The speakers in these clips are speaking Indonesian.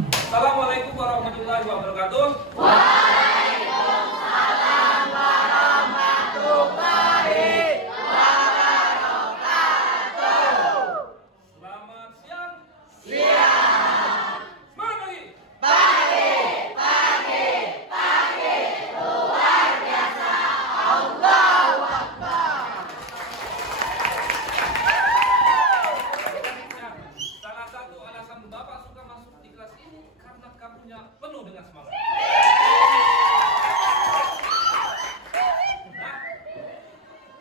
Assalamualaikum warahmatullahi wabarakatuh. Waalaikumsalam warahmatullahi wabarakatuh. Selamat siang. Siang. Semangat pagi. Pagi. Luar biasa. Allahu Akbar. Salah satu alasan Bapak suka masuk di kelas ini karena kamunya penuh dengan semangat. Nah,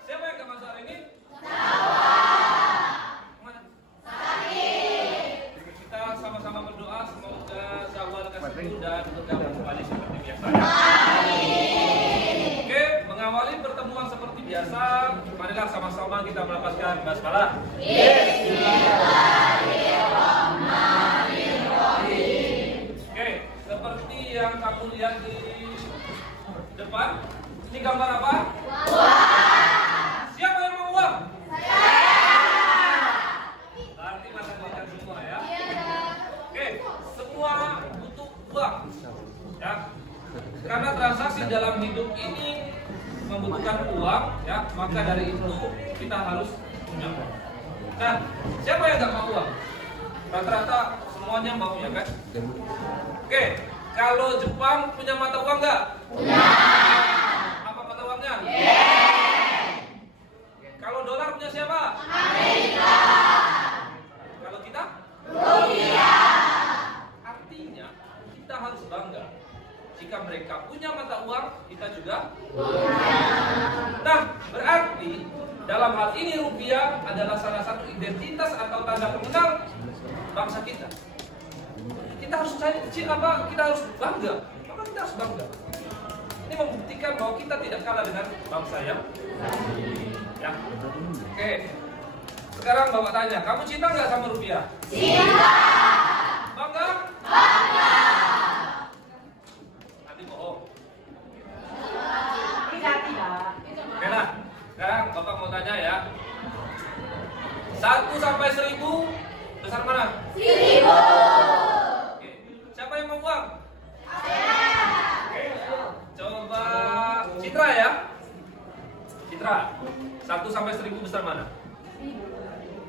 siapa yang gak masuk hari ini? Mana? Kita sama-sama berdoa semoga Syawal kasih dan bergabung kembali seperti biasa. Oke, mengawali pertemuan seperti biasa, marilah sama-sama kita melafazkan basmalah. Oke, seperti yang kamu lihat di depan, ini gambar apa? Siapa yang mau uang? Berarti masa belajar semua ya. Oke, semua butuh uang, ya. Karena transaksi dalam hidup ini membutuhkan uang, ya. Maka dari itu kita harus punya uang. Nah, siapa yang nggak mau uang? Rata-rata semuanya mau, ya kan? Oke, kalau Jepang punya mata uang nggak? Punya. Apa mata uangnya? Kalau dolar punya siapa? Amerika. Kalau kita? Rupiah. Artinya kita harus bangga. Jika mereka punya mata uang, kita juga Punya. Nah, berarti dalam hal ini rupiah adalah salah satu identitas atau tanda pengenal bangsa kita. Kita harus kita harus bangga. Maka kita harus bangga. Ini membuktikan bahwa kita tidak kalah dengan bangsa yang ya. Oke. Sekarang Bapak tanya, kamu cinta nggak sama rupiah? Cinta. Bangga? Bangga. Nanti bohong. Tidak. Oke lah. Sekarang Bapak mau tanya ya. 1 sampai 1000 besar mana? 1000. Oke. Siapa yang mau uang? Oke. Coba Citra ya. Citra. 1 sampai 1000 besar mana?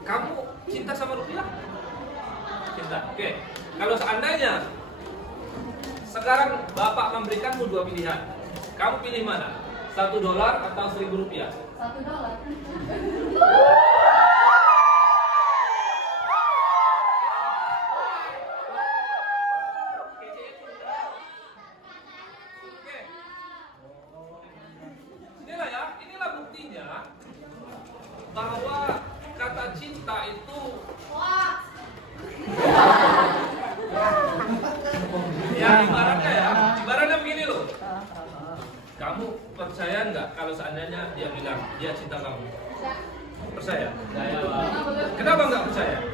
Kamu cinta sama rupiah? Cinta. Oke. Kalau seandainya sekarang Bapak memberikanmu 2 pilihan, kamu pilih mana? $1 atau 1000 rupiah? $1. Oke. Inilah ya, inilah buktinya bahwa kata cinta itu ya ibaratnya begini loh. Kamu percaya nggak kalau seandainya dia bilang dia cinta kamu? Percaya? Kenapa nggak percaya?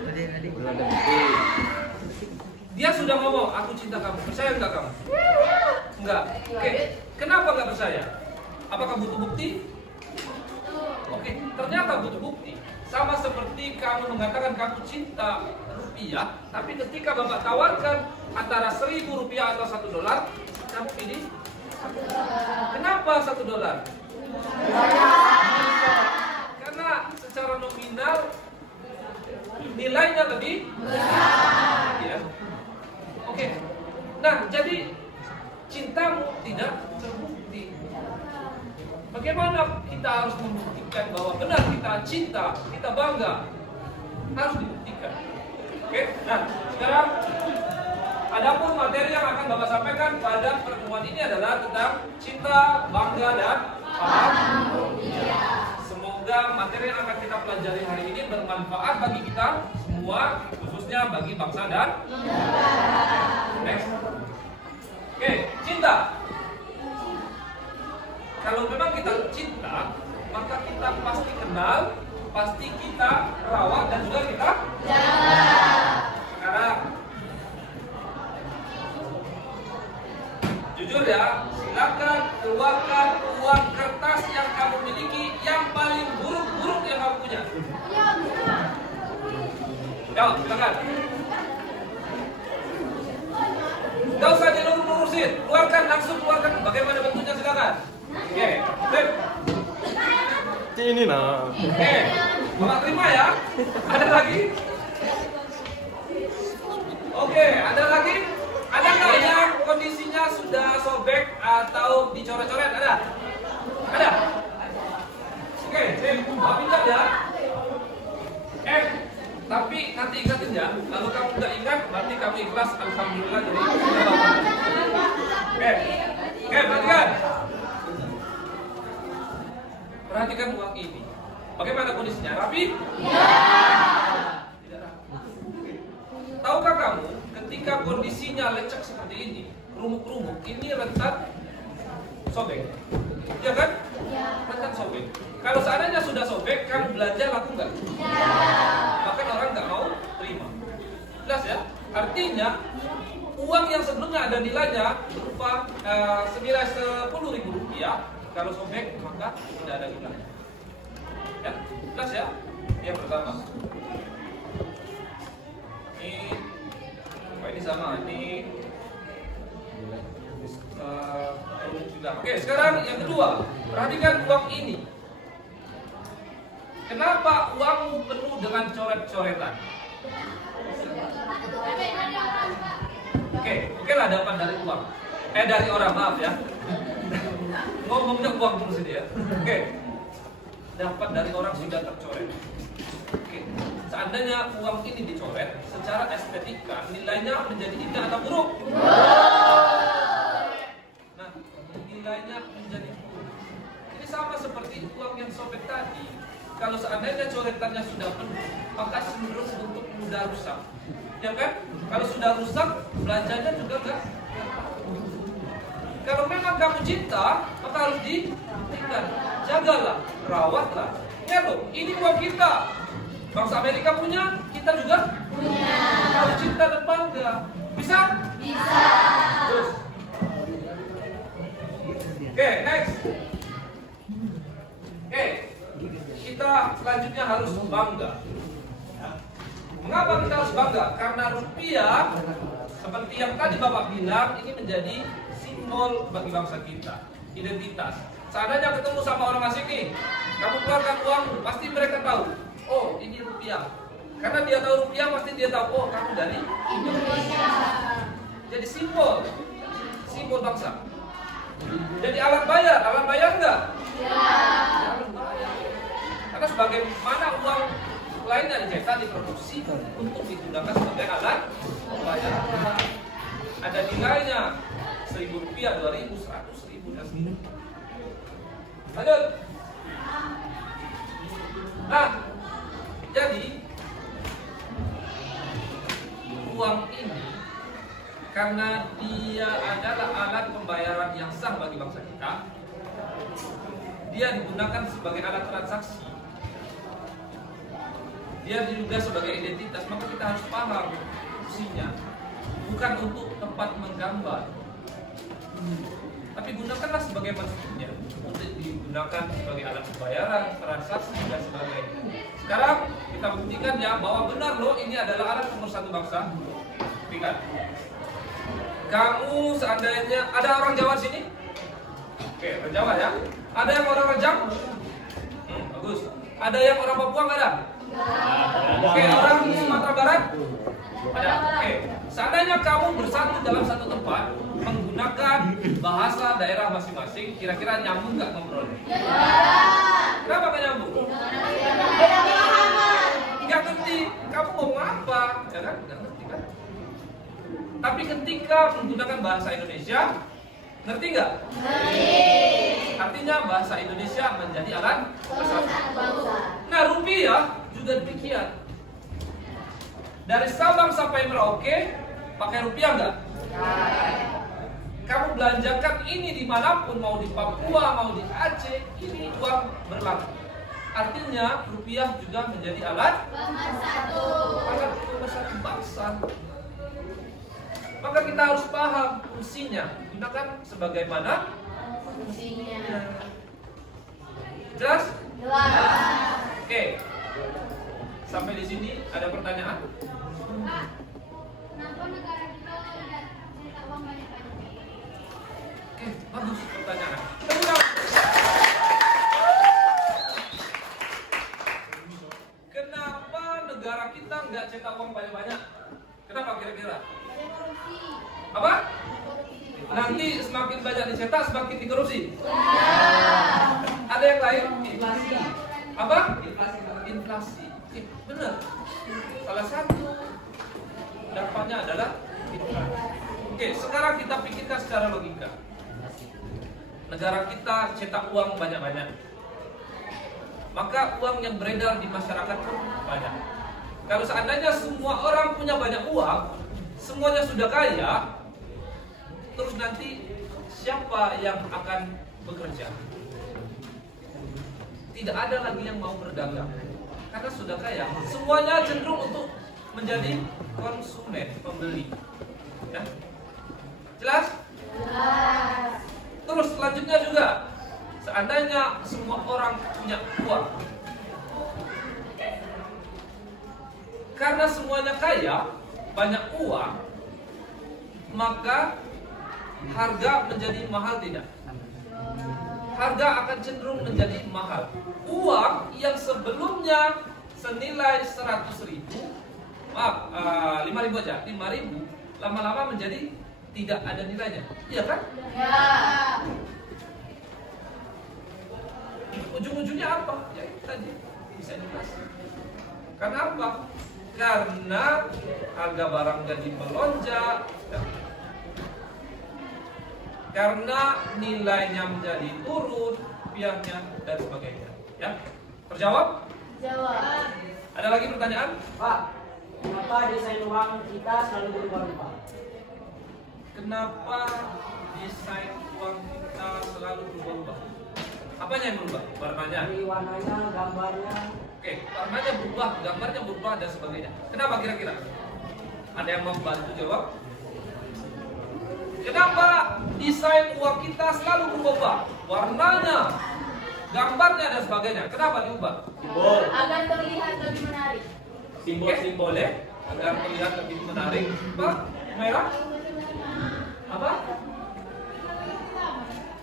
Dia sudah ngomong, aku cinta kamu. Percaya nggak kamu? Enggak. Oke. Kenapa nggak percaya? Apakah butuh bukti? Oke. Ternyata butuh bukti. Sama seperti kamu mengatakan kamu cinta rupiah, tapi ketika Bapak tawarkan antara 1000 rupiah atau $1, kamu pilih? Kenapa $1? Karena secara nominal nilainya lebih besar. Ya. Oke. Nah, jadi cintamu tidak terbukti. Bagaimana kita harus membuktikan bahwa benar kita cinta, kita bangga? Harus dibuktikan. Oke. Nah, sekarang adapun materi yang akan Bapak sampaikan pada pertemuan ini adalah tentang cinta, bangga, dan paham. Semoga materi yang akan kita pelajari hari ini bermanfaat bagi kita semua, khususnya bagi bangsa dan negara. Next. Oke, cinta. Kalau memang kita cinta, maka kita pasti kenal, pasti kita rawat, dan juga kita jaga. Sekarang jujur ya, silakan keluarkan uang kertas yang kamu miliki yang paling buruk-buruk yang kamu punya. Ya, silakan. keluarkan, langsung keluarkan. Bagaimana bentuknya silakan. Oke, baik. Ini nah. Oke, Bapak terima ya. Ada lagi? Oke, ada lagi? Ada nggak yang kondisinya sudah sobek atau dicoret-coret? Ada? Ada? Oke, Bapak pinjam ya. Tapi nanti ingatin ya. Kalau kamu nggak ingat, berarti kamu ikhlas. Alhamdulillah. Jadi oke, perhatikan. Perhatikan uang ini. Bagaimana kondisinya? Rapi? Iya. Tidak rapi. Tahukah kamu, ketika kondisinya lecek seperti ini, kerumuk-kerumuk, ini rentan sobek. Ya kan? Rentan sobek. Kalau seandainya sudah sobek, kamu belanja laku nggak? Iya. Bahkan orang nggak mau terima. Jelas ya? Artinya uang yang sebelumnya ada nilainya berupa senilai Rp10.000, kalau sobek maka tidak ada nilai. Ya, jelas ya? Yang pertama. Ini sama, ini sudah. Oke, sekarang yang kedua, perhatikan uang ini. Kenapa uang penuh dengan coret-coretan? Oke lah dapat dari uang. Dari orang, maaf ya. Ngomongnya uang terus ini ya. Oke. Dapat dari orang sudah tercoret. Oke. Seandainya uang ini dicoret, secara estetika nilainya menjadi indah atau buruk? Nah, nilainya menjadi buruk. Ini sama seperti uang yang sobek tadi. Kalau seandainya coretannya sudah penuh, maka cenderung untuk mudah rusak. Ya kan? Kalau sudah rusak, belanjanya juga enggak. Kalau memang kamu cinta, maka harus dibuktikan. Jagalah, rawatlah. Ya loh, ini uang kita. Bangsa Amerika punya, kita juga punya. Harus cinta dan bangga. Bisa? Bisa. Terus. Oke, next. Oke. Kita selanjutnya harus bangga. Mengapa kita harus bangga? Karena rupiah, seperti yang tadi Bapak bilang, ini menjadi simbol bagi bangsa kita, identitas. Seandainya ketemu sama orang asing nih, kamu keluarkan uang, pasti mereka tahu, oh ini rupiah. Karena dia tahu rupiah, pasti dia tahu, oh kamu dari Indonesia. Jadi simbol bangsa. Jadi alat bayar enggak? Ya. Alat bayar. Karena sebagaimana uang lainnya dicetak, diproduksi untuk digunakan sebagai alat pembayaran. Ada nilainya Rp1.000, Rp2.000, Rp100.000 dan seterusnya. Lanjut. Nah, jadi uang ini karena dia adalah alat pembayaran yang sah bagi bangsa kita, dia digunakan sebagai alat transaksi. Dia juga sebagai identitas, maka kita harus paham fungsinya. Bukan untuk tempat menggambar, tapi gunakanlah sebagai maksudnya, untuk digunakan sebagai alat pembayaran, transaksi dan sebagainya. Sekarang kita buktikan ya bahwa benar loh ini adalah alat pemersatu bangsa. Buktikan. Kamu seandainya ada orang Jawa sini? Oke, orang Jawa ya. Ada yang orang Rejang? Bagus. Ada yang orang Papua nggak ada? Oke, orang Sumatera Barat? Ada. Oke. Seandainya kamu bersatu dalam satu tempat menggunakan bahasa daerah masing-masing, kira-kira nyambung nggak ngobrolnya? Kenapa nggak nyambung? Nggak ngerti. Kamu ngomong apa? Ya kan? Nggak ngerti kan? Tapi ketika menggunakan bahasa Indonesia, ngerti nggak? Artinya bahasa Indonesia menjadi alat bersatu. Nah, rupiah juga demikian. Dari Sabang sampai Merauke, pakai rupiah nggak? Kamu belanjakan ini dimanapun, mau di Papua, mau di Aceh, ini uang berlaku. Artinya rupiah juga menjadi alat pemersatu bangsa. Maka kita harus paham fungsinya, gunakan sebagaimana fungsinya. Jelas? Jelas. Oke. Sampai di sini ada pertanyaan? Kenapa negara kita tidak cetak uang banyak-banyak? Bagus pertanyaan. Tepuk Kenapa negara kita nggak cetak uang banyak-banyak? Kenapa kira-kira? Apa? Nanti semakin banyak dicetak, semakin dikorupsi. Ada yang lain? Inflasi. Apa? Inflasi. Benar. Salah satu dampaknya adalah inflasi. Oke, sekarang kita pikirkan secara logika. Negara kita cetak uang banyak-banyak, maka uang yang beredar di masyarakat pun banyak. Kalau seandainya semua orang punya banyak uang, semuanya sudah kaya, terus nanti siapa yang akan bekerja? Tidak ada lagi yang mau berdagang karena sudah kaya. Semuanya cenderung untuk menjadi konsumen, pembeli. Ya? Jelas? Jelas. Terus selanjutnya juga, seandainya semua orang punya uang, karena semuanya kaya, banyak uang, maka harga menjadi mahal tidak? Harga akan cenderung menjadi mahal. Uang yang sebelumnya senilai 100.000, maaf, 5.000 aja, 5.000, lama-lama menjadi tidak ada nilainya. Iya kan? Ya. Ujung-ujungnya apa? Ya itu tadi, bisa inflasi. Karena apa? Karena harga barang jadi melonjak, ya. Karena nilainya menjadi turun, rupiahnya dan sebagainya. Ya, terjawab? Jawab. Ada lagi pertanyaan? Pak, kenapa desain uang kita selalu berubah-ubah? Kenapa desain uang kita selalu berubah-ubah? Apanya yang berubah? Warnanya? Dari warnanya, gambarnya. Oke, warnanya berubah, gambarnya berubah dan sebagainya. Kenapa kira-kira? Ada yang mau bantu jawab? Kenapa desain uang kita selalu berubah? Warnanya, gambarnya dan sebagainya. Kenapa diubah? Simbol. Agar terlihat lebih menarik. Simbol-simbolnya agar terlihat lebih menarik. Apa? Merah? Apa?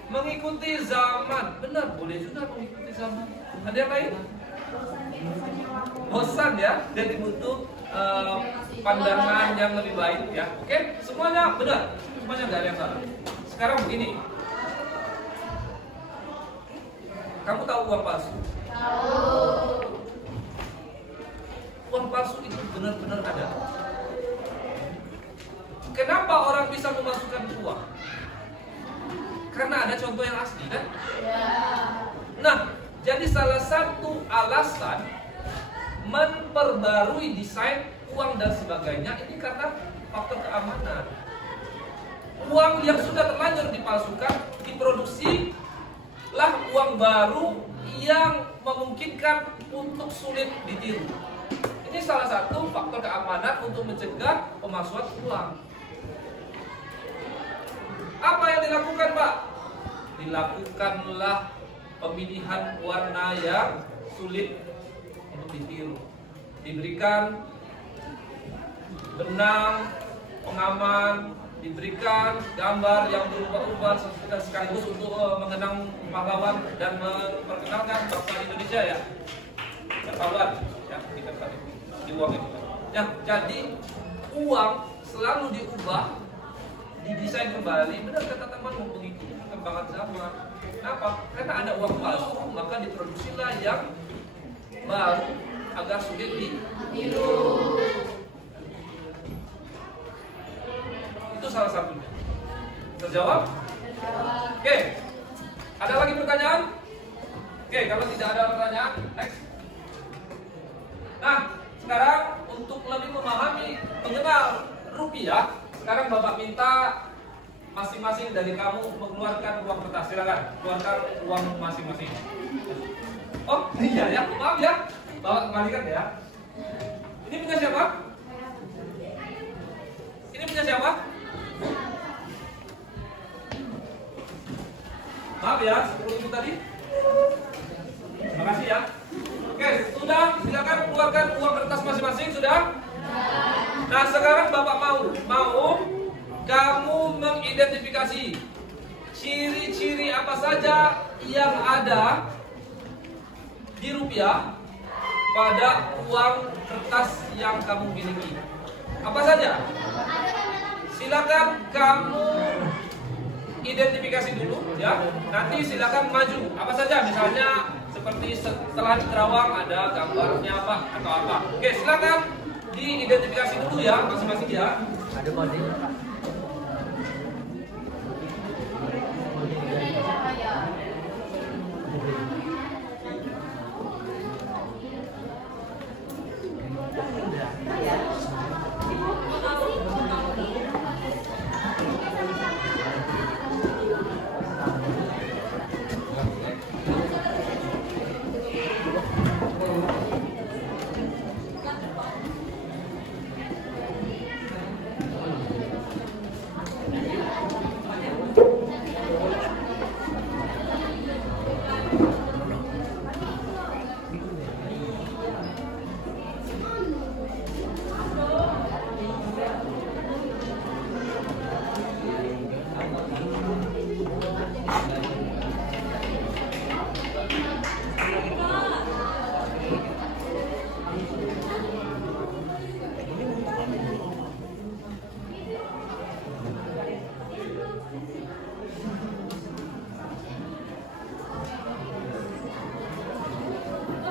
Mengikuti zaman. Benar, boleh juga mengikuti zaman. Ada yang lain? Bosan ya, jadi butuh pandangan yang lebih baik ya. Oke, semuanya benar, semuanya nggak ada yang salah. Sekarang begini, kamu tahu uang palsu? Tahu. Uang palsu itu benar-benar ada. Kenapa orang bisa memasukkan uang? Karena ada contoh yang asli kan? Ya. Nah, jadi salah satu alasan memperbarui desain uang dan sebagainya ini karena faktor keamanan. Uang yang sudah terlanjur dipalsukan diproduksi lah uang baru yang memungkinkan untuk sulit ditiru. Ini salah satu faktor keamanan untuk mencegah pemalsuan uang. Apa yang dilakukan, Pak? Dilakukanlah pemilihan warna yang sulit untuk ditiru. Diberikan benang pengaman, diberikan gambar yang berubah-ubah sekaligus untuk mengenang pahlawan dan memperkenalkan bangsa Indonesia ya. Dan pahlawan ya di uang itu. Ya, jadi uang selalu diubah, didesain kembali. Benar kata teman, mengikuti perkembangan zaman. Kenapa? Karena ada uang palsu, maka diproduksilah yang baru agar sulit ditiru. Itu salah satunya. Terjawab? Oke. Ada lagi pertanyaan? Oke, kalau tidak ada pertanyaan, next. Nah, sekarang untuk lebih memahami, mengenal rupiah, sekarang Bapak minta masing-masing dari kamu mengeluarkan uang kertas. Silakan, keluarkan uang masing-masing. Oh iya ya, maaf ya, bawa kembalikan ya. Ini punya siapa? Ini punya siapa? Maaf ya, 10.000 tadi. Terima kasih ya. Oke, sudah, silakan keluarkan uang kertas masing-masing, sudah? Nah, sekarang Bapak mau kamu mengidentifikasi ciri-ciri apa saja yang ada di rupiah pada uang kertas yang kamu miliki? Apa saja? Silakan kamu identifikasi dulu ya. Nanti silakan maju. Apa saja? Misalnya seperti setelah di terawang ada gambarnya apa atau apa. Oke, silakan diidentifikasi dulu ya masing-masing ya. Ada kodenya Pak.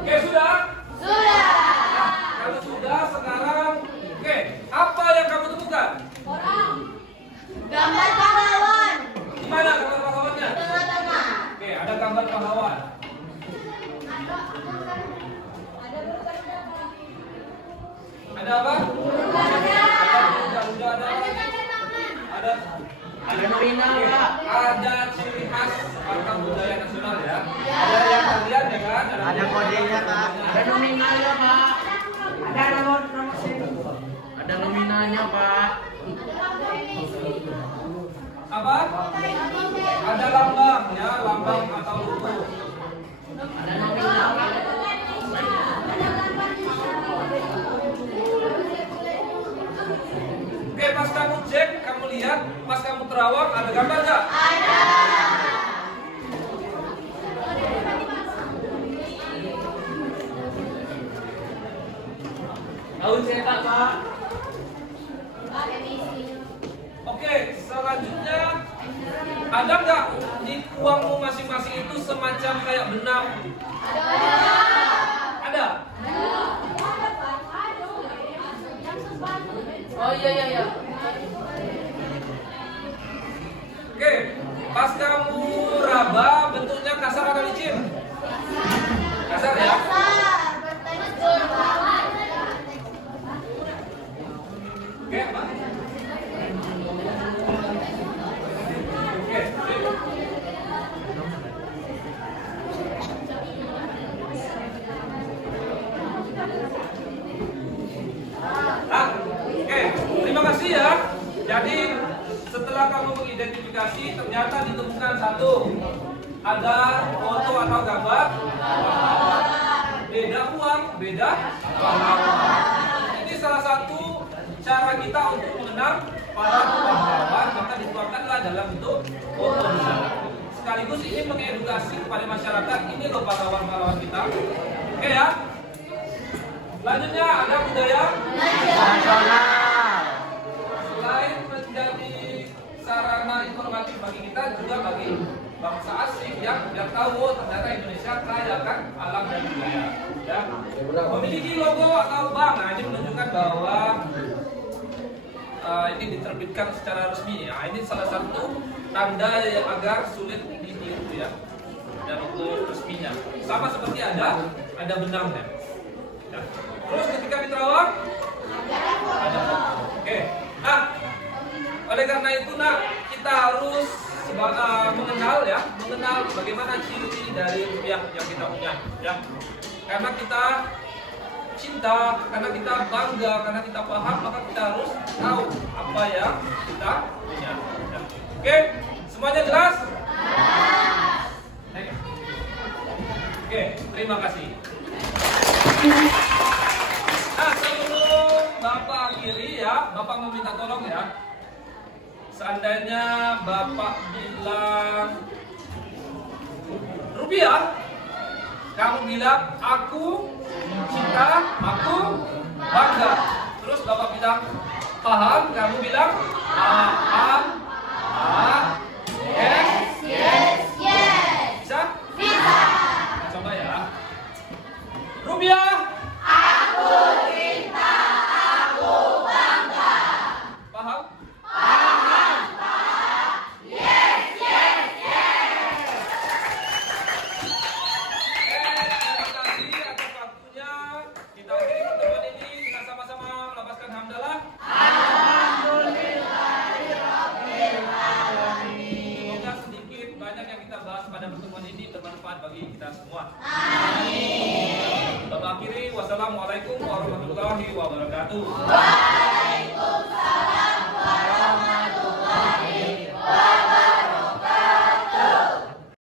Oke, sudah? Sudah. Kalau sudah, sekarang oke, apa yang kamu temukan? Gambar pahlawan. Di mana gambar pahlawannya? Tengah-tengah. Oke, ada gambar pahlawan. Ada apa? Ada Ada nominal Pak. ada ciri khas harta budaya nasional ya. Ada yang kalian ya kan? Ada kodenya Pak. Ada nominalnya Pak. Ada nomor Ada nominalnya Pak. Apa? Ada lambang ya, lambang atau logo. Ada nominal. Oke, pas kamu cek, kamu lihat, pas kamu terawang ada gambar nggak? Ada. Tahun cetak Pak. Oke, selanjutnya ada nggak di uangmu masing-masing itu semacam kayak benang? Ada. Oh iya. Oke, pas kamu raba bentuknya kasar atau licin? Kasar ya. Oke, Pak. Oke, sip. Oke, terima kasih ya. Jadi setelah kamu mengidentifikasi, ternyata ditemukan satu, ada foto atau gambar beda uang, beda pahlawan. Ini salah satu cara kita untuk mengenal para pahlawan, maka dituangkanlah dalam bentuk foto di sana. Sekaligus ini mengedukasi kepada masyarakat, ini loh pahlawan-pahlawan kita. Oke ya. Selanjutnya ada budaya Nasional. selain menjadi sarana informatif bagi kita, juga bagi bangsa asing yang biar tahu oh, ternyata Indonesia kaya akan alam dan budaya. Ya. Memiliki logo atau bank, nah ini menunjukkan bahwa ini diterbitkan secara resmi. Nah, ini salah satu tanda yang agar sulit ditiru ya. Ada logo resminya. Sama seperti ada benangnya. Ya. Terus ketika di Terawang ada. Oke. Nah, oleh karena itu kita harus mengenal bagaimana ciri dari rupiah yang kita punya, ya. Karena kita cinta, karena kita bangga, karena kita paham, maka kita harus tahu apa yang kita punya. Ya. Oke, semuanya jelas? Oke, terima kasih. Nah, sebelum Bapak akhiri ya, Bapak meminta tolong ya. seandainya Bapak bilang rupiah, kamu bilang aku cinta, aku bangga. Terus Bapak bilang paham, kamu bilang paham. Yes. Bisa? Bisa. Coba ya. Rupiah. Aku cinta, aku bangga. Paham? Yes. Terima kasih atas waktunya. Kita akhiri pertemuan ini dengan sama-sama melapaskan hamdalah. Semoga sedikit banyak yang kita bahas pada pertemuan ini bermanfaat bagi kita semua. Amin. Bapak akhiri, wassalamualaikum warahmatullahi wabarakatuh.